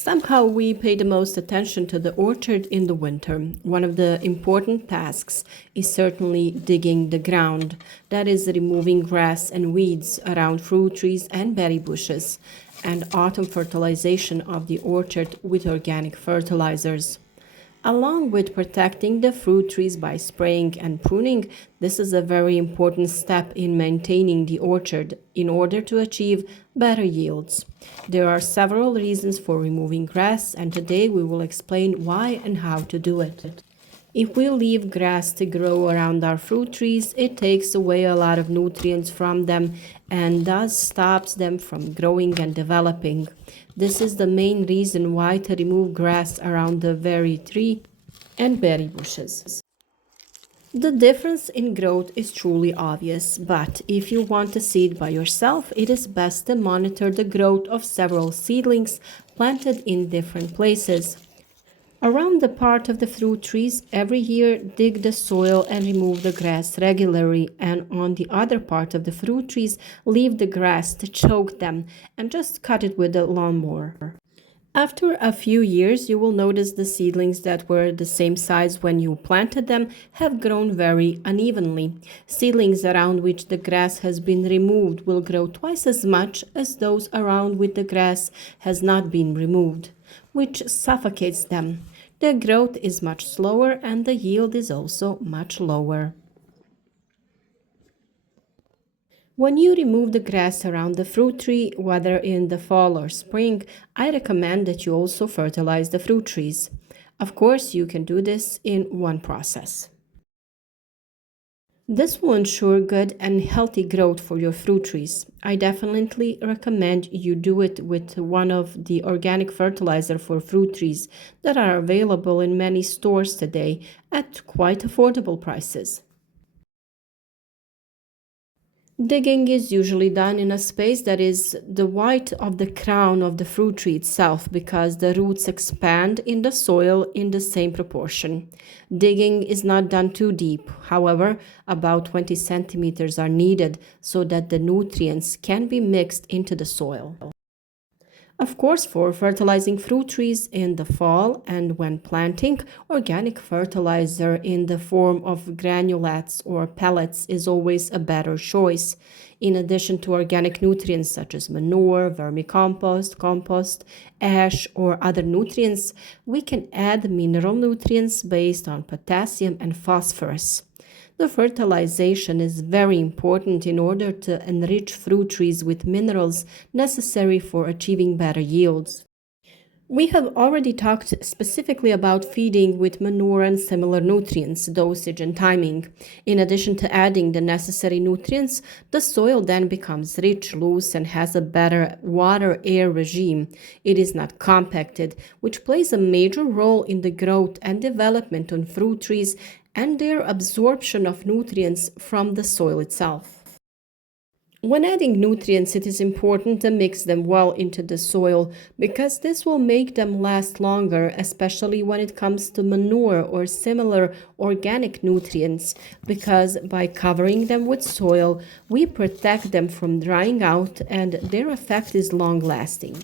Somehow we pay the most attention to the orchard in the winter. One of the important tasks is certainly digging the ground, that is, removing grass and weeds around fruit trees and berry bushes, and autumn fertilization of the orchard with organic fertilizers. Along with protecting the fruit trees by spraying and pruning, this is a very important step in maintaining the orchard in order to achieve better yields. There are several reasons for removing grass, and today we will explain why and how to do it. If we leave grass to grow around our fruit trees, it takes away a lot of nutrients from them and thus stops them from growing and developing. This is the main reason why to remove grass around the very tree and berry bushes. The difference in growth is truly obvious, but if you want to see it by yourself, it is best to monitor the growth of several seedlings planted in different places. Around the part of the fruit trees, every year dig the soil and remove the grass regularly, and on the other part of the fruit trees, leave the grass to choke them and just cut it with a lawnmower. After a few years, you will notice the seedlings that were the same size when you planted them have grown very unevenly. Seedlings around which the grass has been removed will grow twice as much as those around which the grass has not been removed, which suffocates them. The growth is much slower and the yield is also much lower. When you remove the grass around the fruit tree, whether in the fall or spring, I recommend that you also fertilize the fruit trees. Of course, you can do this in one process. This will ensure good and healthy growth for your fruit trees. I definitely recommend you do it with one of the organic fertilizer for fruit trees that are available in many stores today at quite affordable prices. Digging is usually done in a space that is the width of the crown of the fruit tree itself because the roots expand in the soil in the same proportion. Digging is not done too deep. However, about 20 centimeters are needed so that the nutrients can be mixed into the soil. Of course, for fertilizing fruit trees in the fall and when planting, organic fertilizer in the form of granulates or pellets is always a better choice. In addition to organic nutrients such as manure, vermicompost, compost, ash, or other nutrients, we can add mineral nutrients based on potassium and phosphorus. The fertilization is very important in order to enrich fruit trees with minerals necessary for achieving better yields. We have already talked specifically about feeding with manure and similar nutrients, dosage and timing. In addition to adding the necessary nutrients, the soil then becomes rich, loose, and has a better water-air regime. It is not compacted, which plays a major role in the growth and development on fruit trees and their absorption of nutrients from the soil itself. When adding nutrients, it is important to mix them well into the soil because this will make them last longer, especially when it comes to manure or similar organic nutrients, because by covering them with soil, we protect them from drying out and their effect is long-lasting.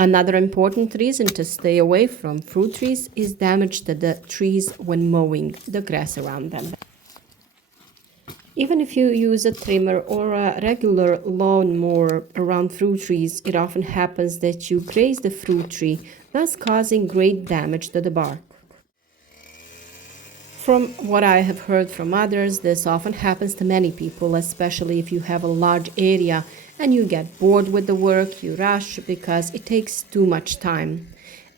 Another important reason to stay away from fruit trees is damage to the trees when mowing the grass around them. Even if you use a trimmer or a regular lawn mower around fruit trees, it often happens that you graze the fruit tree, thus causing great damage to the bark. From what I have heard from others, this often happens to many people, especially if you have a large area and you get bored with the work, you rush because it takes too much time.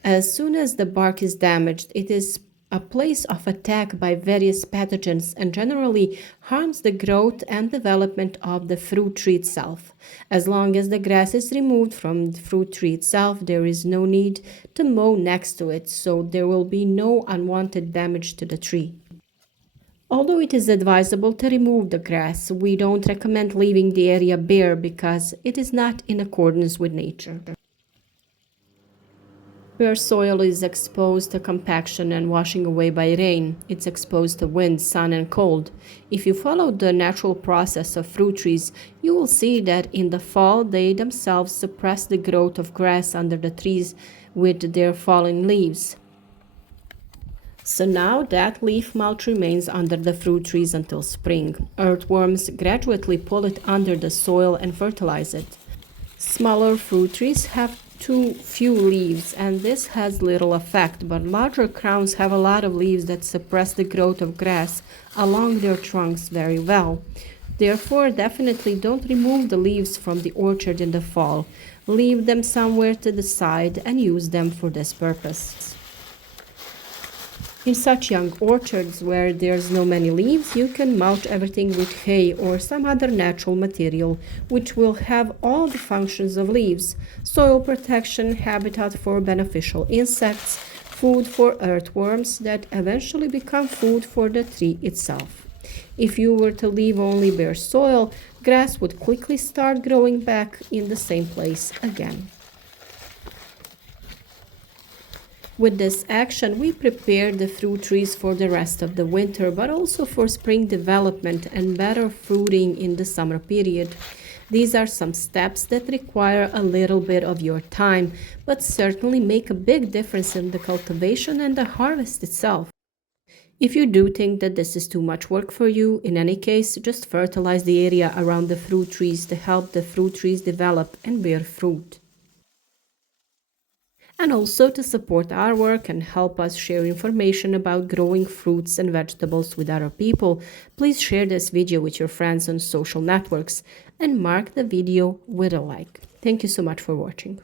As soon as the bark is damaged, it is a place of attack by various pathogens and generally harms the growth and development of the fruit tree itself. As long as the grass is removed from the fruit tree itself, there is no need to mow next to it, so there will be no unwanted damage to the tree. Although it is advisable to remove the grass, we don't recommend leaving the area bare because it is not in accordance with nature. Where soil is exposed to compaction and washing away by rain, it's exposed to wind, sun, and cold. If you follow the natural process of fruit trees, you will see that in the fall they themselves suppress the growth of grass under the trees with their fallen leaves. So now that leaf mulch remains under the fruit trees until spring. Earthworms gradually pull it under the soil and fertilize it. Smaller fruit trees have too few leaves, and this has little effect, but larger crowns have a lot of leaves that suppress the growth of grass along their trunks very well. Therefore, definitely don't remove the leaves from the orchard in the fall. Leave them somewhere to the side and use them for this purpose. In such young orchards where there's no many leaves, you can mulch everything with hay or some other natural material which will have all the functions of leaves: soil protection, habitat for beneficial insects, food for earthworms that eventually become food for the tree itself. If you were to leave only bare soil, grass would quickly start growing back in the same place again. With this action, we prepare the fruit trees for the rest of the winter, but also for spring development and better fruiting in the summer period. These are some steps that require a little bit of your time, but certainly make a big difference in the cultivation and the harvest itself. If you do think that this is too much work for you, in any case, just fertilize the area around the fruit trees to help the fruit trees develop and bear fruit. And also to support our work and help us share information about growing fruits and vegetables with other people, please share this video with your friends on social networks and mark the video with a like. Thank you so much for watching.